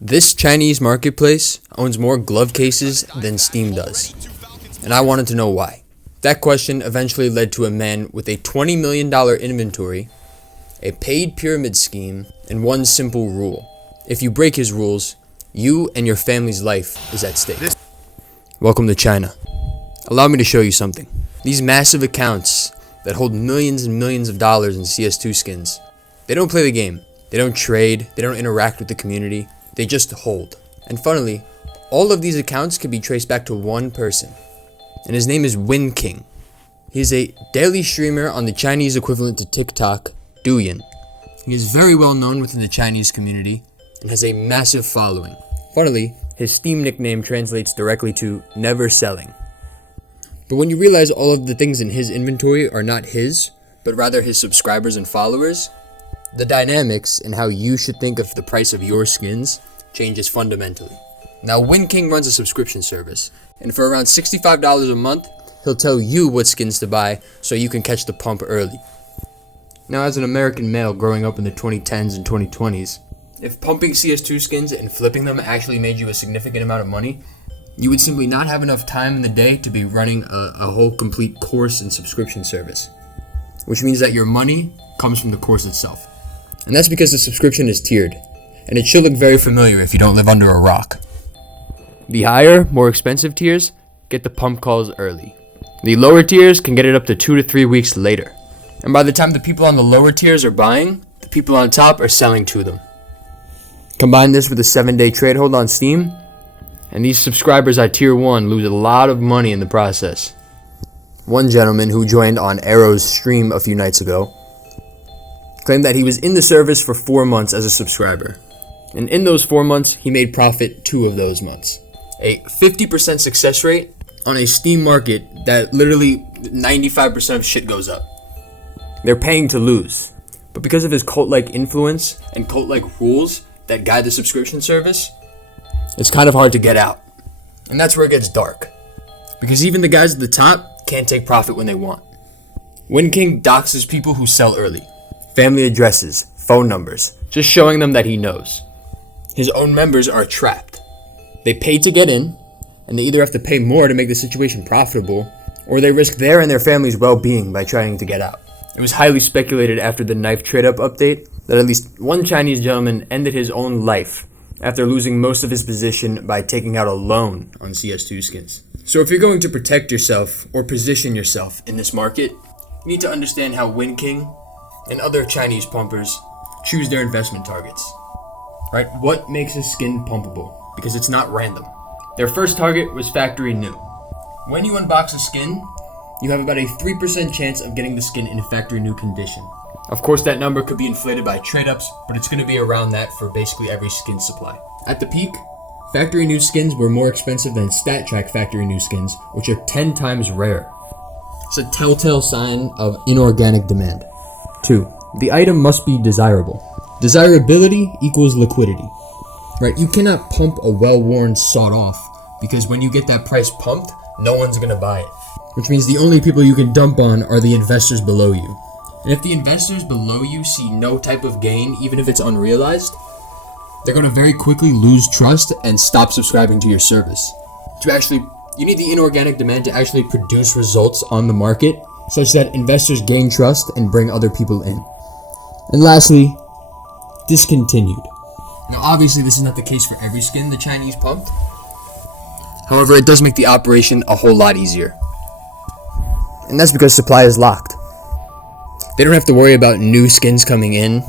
This Chinese marketplace owns more glove cases than Steam does, and I wanted to know why. That question eventually led to a man with a $20 million inventory, a paid pyramid scheme, and one simple rule. If you break his rules, you and your family's life is at stake. Welcome to China. Allow me to show you something. These massive accounts that hold millions and millions of dollars in CS2 skins, they don't play the game, they don't trade, they don't interact with the community, they just hold. And funnily, all of these accounts can be traced back to one person, and his name is Windking. He's a daily streamer on the Chinese equivalent to TikTok, Douyin. He is very well known within the Chinese community and has a massive following. Funnily, his Steam nickname translates directly to never selling. But when you realize all of the things in his inventory are not his, but rather his subscribers and followers, the dynamics and how you should think of the price of your skins changes fundamentally. Now, Windking runs a subscription service, and for around $65 a month, he'll tell you what skins to buy so you can catch the pump early. Now, as an American male growing up in the 2010s and 2020s, if pumping CS2 skins and flipping them actually made you a significant amount of money, you would simply not have enough time in the day to be running a whole complete course and subscription service, which means that your money comes from the course itself. And that's because the subscription is tiered, and it should look very familiar if you don't live under a rock. The higher, more expensive tiers get the pump calls early. The lower tiers can get it up to 2 to 3 weeks later. And by the time the people on the lower tiers are buying, the people on top are selling to them. Combine this with a 7-day trade hold on Steam, and these subscribers at tier 1 lose a lot of money in the process. One gentleman who joined on Arrow's stream a few nights ago claimed that he was in the service for 4 months as a subscriber. And in those 4 months, he made profit 2 of those months. A 50% success rate on a Steam market that literally 95% of shit goes up. They're paying to lose. But because of his cult-like influence and cult-like rules that guide the subscription service, it's kind of hard to get out. And that's where it gets dark. Because even the guys at the top can't take profit when they want. Windking doxes people who sell early. Family addresses, phone numbers, just showing them that he knows. His own members are trapped. They pay to get in, and they either have to pay more to make the situation profitable, or they risk their and their family's well-being by trying to get out. It was highly speculated after the knife trade-up update that at least one Chinese gentleman ended his own life after losing most of his position by taking out a loan on CS2 skins. So if you're going to protect yourself or position yourself in this market, you need to understand how Windking and other Chinese pumpers choose their investment targets. Right? What makes a skin pumpable? Because it's not random. Their first target was factory new. When you unbox a skin, you have about a 3% chance of getting the skin in factory new condition. Of course, that number could be inflated by trade-ups, but it's going to be around that for basically every skin supply. At the peak, factory new skins were more expensive than StatTrack factory new skins, which are 10 times rare. It's a telltale sign of inorganic demand. 2. The item must be desirable. Desirability equals liquidity. Right? You cannot pump a well-worn sawed-off because when you get that price pumped, no one's going to buy it. Which means the only people you can dump on are the investors below you. And if the investors below you see no type of gain, even if it's unrealized, they're going to very quickly lose trust and stop subscribing to your service. You need the inorganic demand to actually produce results on the market such that investors gain trust and bring other people in. And lastly, discontinued. Now obviously this is not the case for every skin the Chinese pumped. However, it does make the operation a whole lot easier. And that's because supply is locked. They don't have to worry about new skins coming in.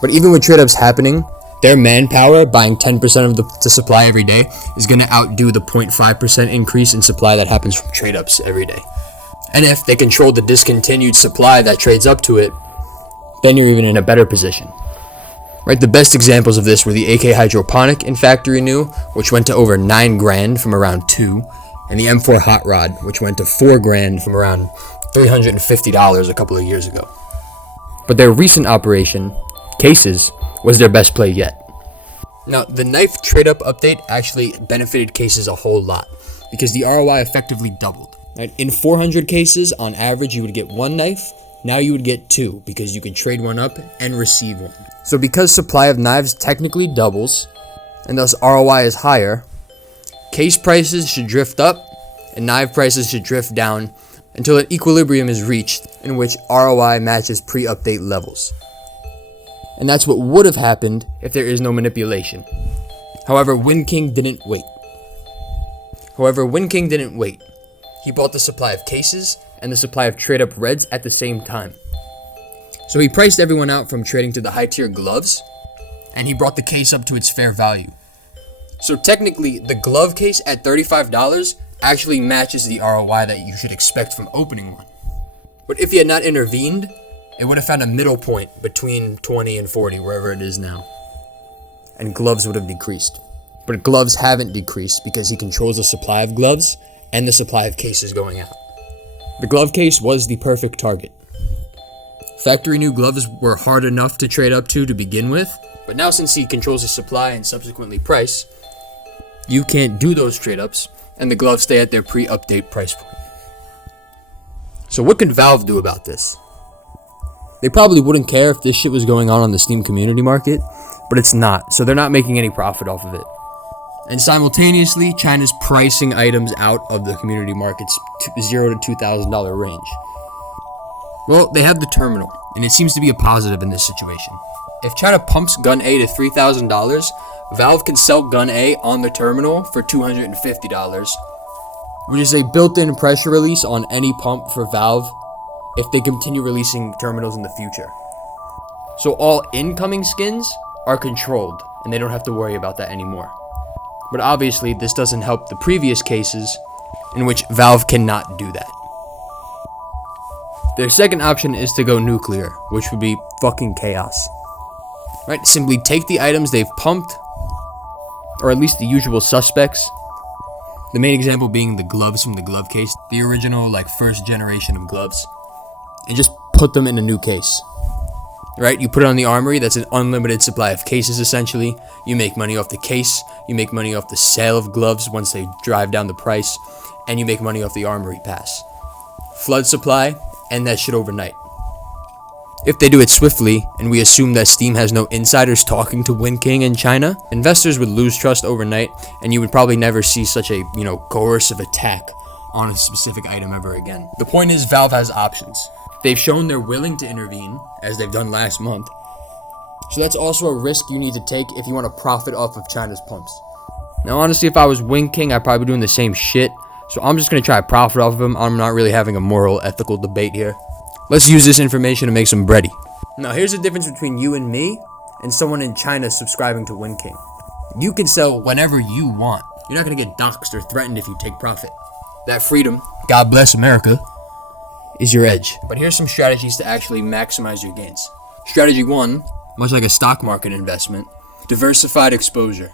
But even with trade-ups happening, their manpower buying 10% of the supply every day is going to outdo the 0.5% increase in supply that happens from trade-ups every day. And if they control the discontinued supply that trades up to it, then you're even in a better position. Right, the best examples of this were the AK Hydroponic in Factory New, which went to over $9,000 from around 2, and the M4 Hot Rod, which went to $4,000 from around $350 a couple of years ago. But their recent operation, Cases, was their best play yet. Now, the knife trade-up update actually benefited Cases a whole lot, because the ROI effectively doubled. Right? In 400 cases, on average, you would get 1 knife. Now you would get 2, because you could trade one up and receive one. So because supply of knives technically doubles, and thus ROI is higher, case prices should drift up and knife prices should drift down until an equilibrium is reached in which ROI matches pre-update levels. And that's what would have happened if there is no manipulation. However, Windking didn't wait. He bought the supply of cases and the supply of trade-up reds at the same time. So he priced everyone out from trading to the high-tier gloves, and he brought the case up to its fair value. So technically, the glove case at $35 actually matches the ROI that you should expect from opening one. But if he had not intervened, it would have found a middle point between 20 and 40, wherever it is now. And gloves would have decreased. But gloves haven't decreased because he controls the supply of gloves and the supply of cases going out. The glove case was the perfect target. Factory new gloves were hard enough to trade up to begin with, but now since he controls the supply and subsequently price, you can't do those trade-ups, and the gloves stay at their pre-update price point. So what can Valve do about this? They probably wouldn't care if this shit was going on the Steam community market, but it's not, so they're not making any profit off of it. And simultaneously, China's pricing items out of the community market's $0 to $2,000 range. Well, they have the terminal, and it seems to be a positive in this situation. If China pumps gun A to $3,000, Valve can sell gun A on the terminal for $250, which is a built-in pressure release on any pump for Valve if they continue releasing terminals in the future. So all incoming skins are controlled, and they don't have to worry about that anymore. But obviously, this doesn't help the previous cases in which Valve cannot do that. Their second option is to go nuclear, which would be fucking chaos. Right? Simply take the items they've pumped, or at least the usual suspects. The main example being the gloves from the glove case, the original, first generation of gloves, and just put them in a new case. Right? You put it on the armory, that's an unlimited supply of cases essentially. You make money off the case, you make money off the sale of gloves once they drive down the price, and you make money off the armory pass. Flood supply, and that shit overnight. If they do it swiftly, and we assume that Steam has no insiders talking to Windking in China, investors would lose trust overnight, and you would probably never see such a, coercive attack on a specific item ever again. The point is, Valve has options. They've shown they're willing to intervene, as they've done last month. So that's also a risk you need to take if you want to profit off of China's pumps. Now honestly, if I was Windking, I'd probably be doing the same shit. So I'm just going to try to profit off of him. I'm not really having a moral, ethical debate here. Let's use this information to make some bready. Now here's the difference between you and me and someone in China subscribing to Windking. You can sell whenever you want. You're not going to get doxxed or threatened if you take profit. That freedom, God bless America, is your edge. But here's some strategies to actually maximize your gains. Strategy 1, much like a stock market investment, diversified exposure.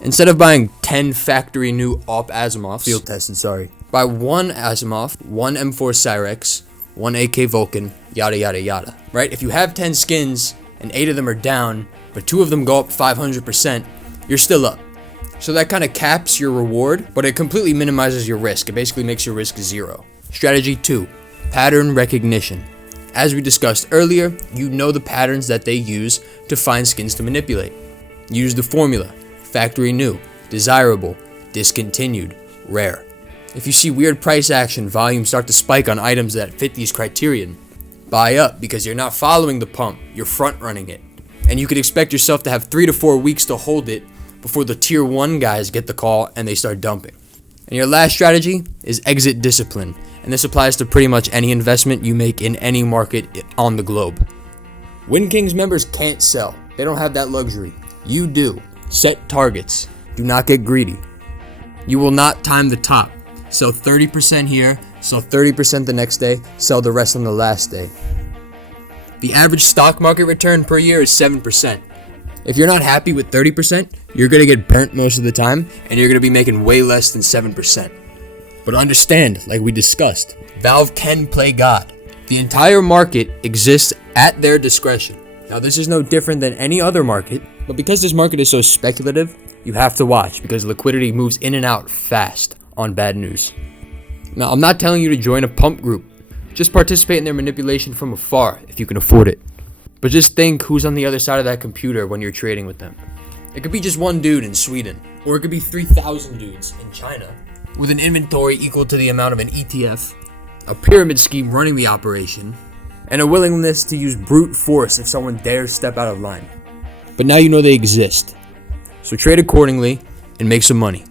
Instead of buying 10 factory new AWP Asimovs, field tested, buy one Asimov, one M4 Cyrex, one AK Vulcan, yada yada yada. Right? If you have 10 skins and 8 of them are down, but 2 of them go up 500%, you're still up. So that kind of caps your reward, but it completely minimizes your risk. It basically makes your risk 0. Strategy 2, pattern recognition. As we discussed earlier, you know the patterns that they use to find skins to manipulate. Use the formula: factory new, desirable, discontinued, rare. If you see weird price action, volumes start to spike on items that fit these criterion, buy up because you're not following the pump, you're front running it. And you could expect yourself to have 3 to 4 weeks to hold it before the tier 1 guys get the call and they start dumping. And your last strategy is exit discipline. And this applies to pretty much any investment you make in any market on the globe. Windking's members can't sell. They don't have that luxury. You do. Set targets. Do not get greedy. You will not time the top. Sell 30% here, sell 30% the next day, sell the rest on the last day. The average stock market return per year is 7%. If you're not happy with 30%, you're going to get burnt most of the time, and you're going to be making way less than 7%. But understand, like we discussed, Valve can play God. The entire market exists at their discretion. Now, this is no different than any other market, but because this market is so speculative, you have to watch because liquidity moves in and out fast on bad news. Now, I'm not telling you to join a pump group. Just participate in their manipulation from afar if you can afford it. But just think who's on the other side of that computer when you're trading with them. It could be just one dude in Sweden, or it could be 3,000 dudes in China with an inventory equal to the amount of an ETF, a pyramid scheme running the operation, and a willingness to use brute force if someone dares step out of line. But now you know they exist, so trade accordingly and make some money.